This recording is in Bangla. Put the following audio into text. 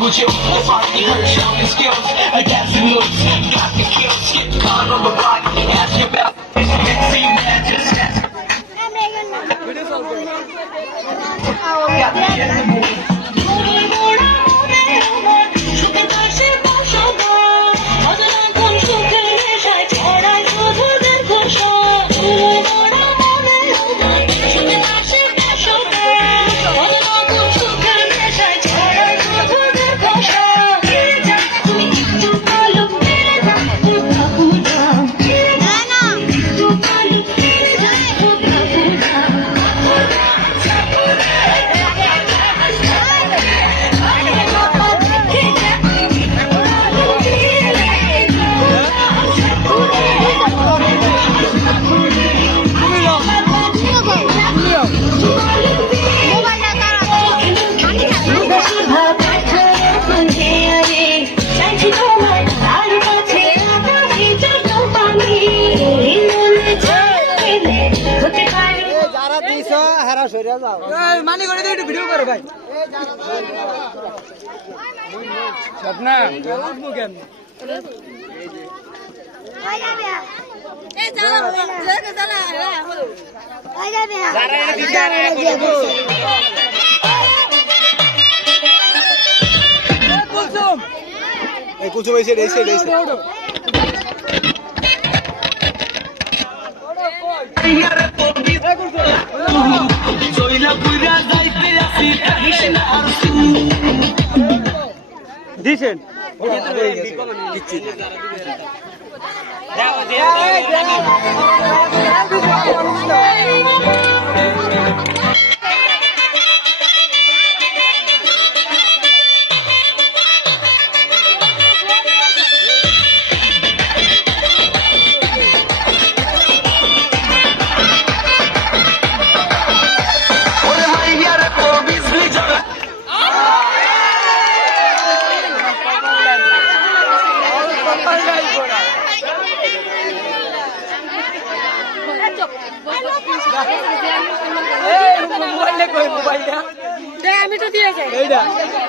with you. The party hurt, showing skills, dancing looks, got the kills, get caught on the block, ask you about this, see man, just ask. Got me in the mood. মানি করে একটু ভিডিও করো ভাই স্বপ্না উঠবো কেন কুচু এসে এসে এসে দিছেন আমি তো দিয়ে যাই